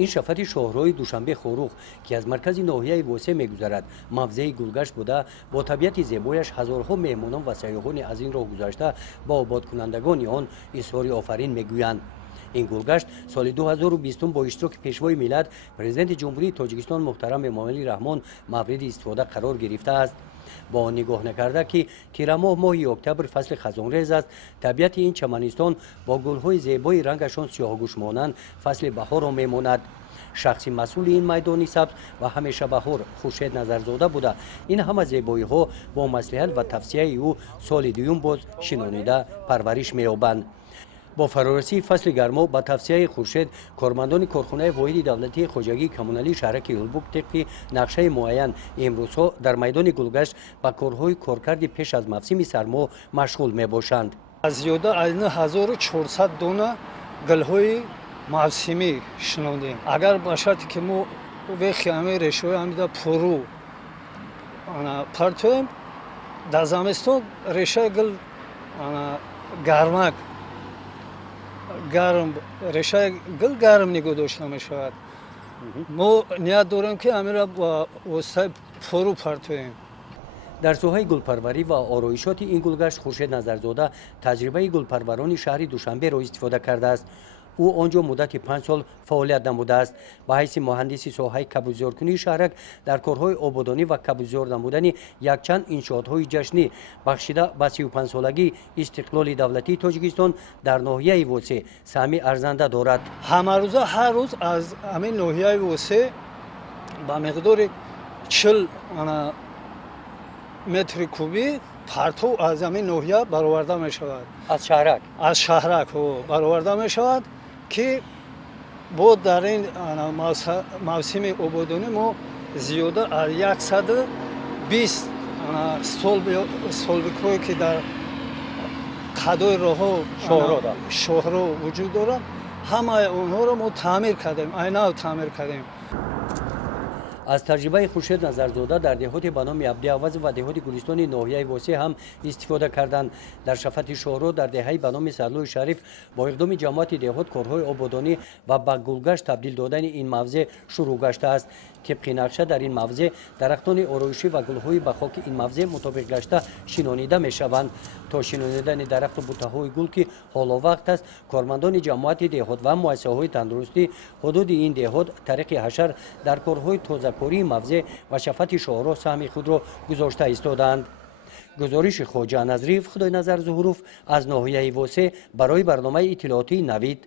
این شفت شاهروی دوشنبه خوروغ که از مرکز ناحیه واسه میگذرد موضع گلگشت بوده با طبیعت زیبایش هزارها مهمانان و سیاحان از این راه گذشته با آباد کنندگان آن اظهار آفرین میگویند. این گلگشت سال 2020 با اشتراک پیشوای ملت پرزیدنت جمهوری تاجیکستان محترم امامعلی رحمان مورد استفاده قرار گرفته است. با آن نگاه نکرده که تیرماه اکتبر فصل خزانریز است، طبیعت این چمنستان با گلهای زیبای رنگشان سیاهگوش مانند فصل بهار را میماند. شخص مسئول این میدان سبز و همیشه بهار خورشید نظرزاده بوده این همه زیبایی ها با مصلحت و توصیه او سال دوم باز شنانیده پرورش می‌یابند. با فرارسی فصل گرما با توصیه خورشید کارمندان کارخانه واحد دولتی خواجگی کمونالی شهرک یولبوک طبق نقشه معین امروزها در میدان گلگشت با کارهای کارکرد پیش از موسم سرما مشغول می باشند. از زیاده از 1400 دانه گلهای موسمی شنودیم. اگر باشد که ما وقتی همه رشوه همیده پرو پرتویم در زمستان ریشه گل گرمک گرم ریشه گل گرم نگاه داشته می شود. ما نیت داریم که همه را با واسطه پرو پرتویم. در سوهای گلپروری و آرایشات این گلگشت خورشید نظرزاده تجربه گلپروران شهر دوشنبه را استفاده کرده است. او آنجا مدت 5 سال فعالیت نموده است. به حیث مهندس ساحه کبوترکنی شهرک در کارهای آبادانی و کبوتر نمودن یک چند انشاءات‌های جشنی بخشیده به 35 سالگی استقلال دولتی تاجیکستان در ناحیه واسه سهمی ارزنده دارد. همه روزه هر روز از همین ناحیه واسه با مقدار 40 متر کوبی پرتو از همین ناحیه برآورده می شود. از شهرک برآورده می شود که بود در این موسم آبادانی ما زیاده از 120 استولبک‌هایی که در قدای راه شهرها وجود دارد همه اونها را ما تعمیر کردیم، عیناً تعمیر کردیم. از تجربه خورشید نظرزاده در دهات به نام عبدی عوض و دهات گلستان ناحیه واسه هم استفاده کردند. در شفت شاهرو در دهه به نام صدلوی شریف با اقدام جماعت دهات کارهای آبادانی و به گلگشت تبدیل دادن این موضع شروع گشته است. طبق نقشه در این موضع درختان آرایشی و گلهای به خاک این موضع مطابق گشته شنانیده می شوند. تا شنانیدن درخت و بوته‌های گل که حالا وقت است کارمندان جماعت دهات و مؤسسه‌های تندرستی حدود این دهات طریق حشر در کارهای تازه‌کاری موضع و شفت شاهرو سهم خود را گذاشته ایستادند. گزارش خواجه نظریف خدای نظر ظهوروف از ناحیه واسه برای برنامه اطلاعاتی نوید.